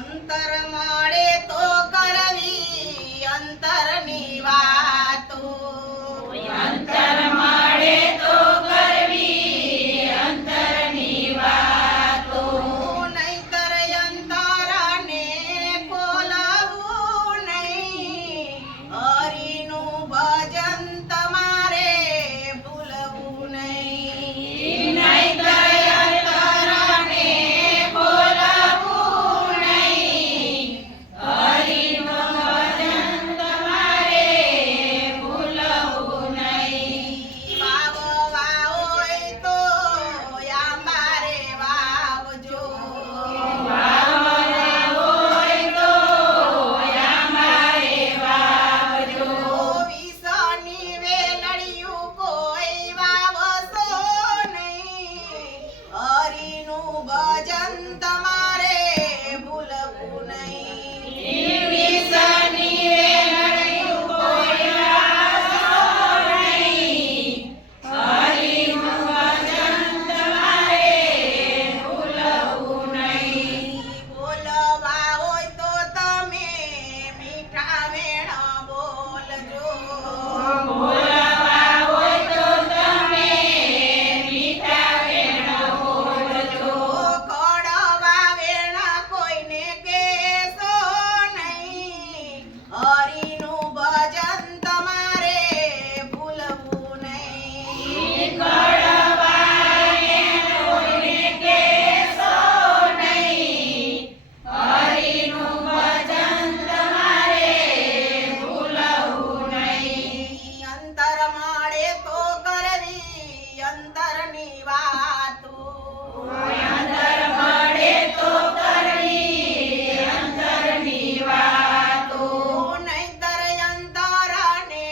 અંતર મળે તો કરવી અંતરની વાતો અંતર મળે તો કરવી અંતરની વાતો નહીંતર અંતરને ખોલવું નહીં હરિનું ભજન તમારે ભૂલવું નહીં નહીંતર અંતરને ખોલવું નહીં હરિનું ભજન તમારે ભૂલવું નહીં વાવો વાવોય તો આંબારે વાવજો વાવવાના હોય તો અમારે વાવજો વિષની વેલડિયું કોઈ વાવશો નહીં હરિનું ભજન તમારે ભૂલવું નહીં વિષની વેલડિયું કોઈ વાવશો નહીં હરિનું ભજન તમારે ભૂલવું નહીં બોલવા હોય તો તમે મીઠા વેણ બોલજો બોલવા હોય તો તમે મીઠા વેણ બોલજો કડવા વેણ કોઈને કહેશો નહીં હરિનું ભજન તમારે ભૂલવું નહીં કડવા કોઈને કહેશો નહીં હરિનું ભજન તમારે ભૂલવું નહીં અંતર મળે તો કરવી અંતરની વાતો અંતર મળે તો કરવી અંતરની વાતો નહીંતર અંતરને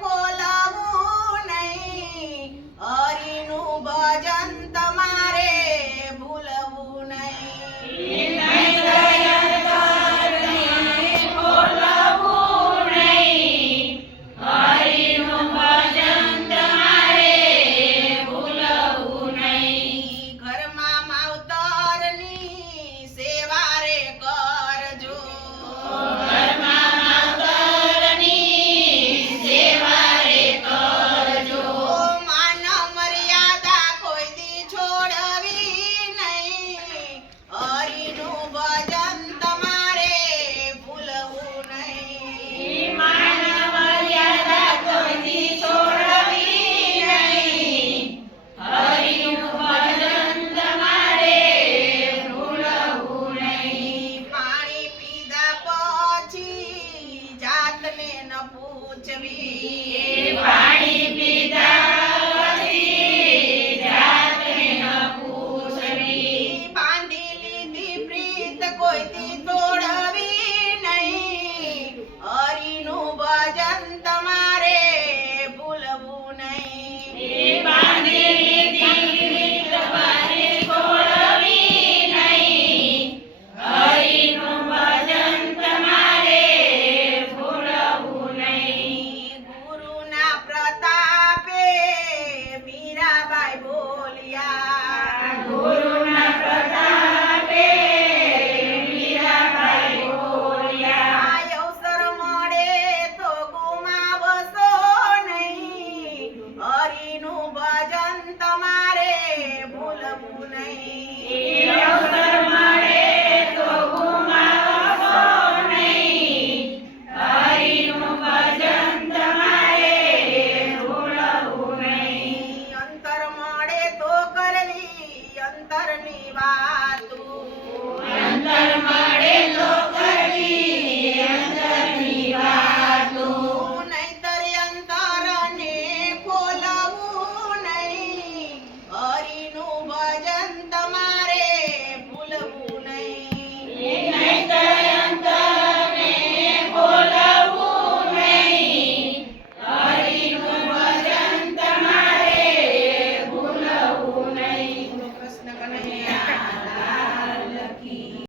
ખોલવું નહીં હરિનું ભજન તમારે ભૂલવું નહીં નહીંતર અંતરને ખોલવું નહીં હરિનું ભજન તમારે ભૂલવું નહીં ઘરમાં માવતરની સેવા રે કરજો ઘરમાં માવતરની સેવા રે કરજો માન મર્યાદા કોઈ દી છોડવી નહીં હરિનું ભજન તમારે ભૂલવું નહીં માન મર્યાદા કોઈની છોડવી નહીં હરિનું ભજન તમારે ભૂલવું નહીં પાણી પીધા પછી જાતને ન પૂછવી પાણી પીધા પછી જાતને ન પૂછવી બાંધી લીધી પ્રીત કોઈ દી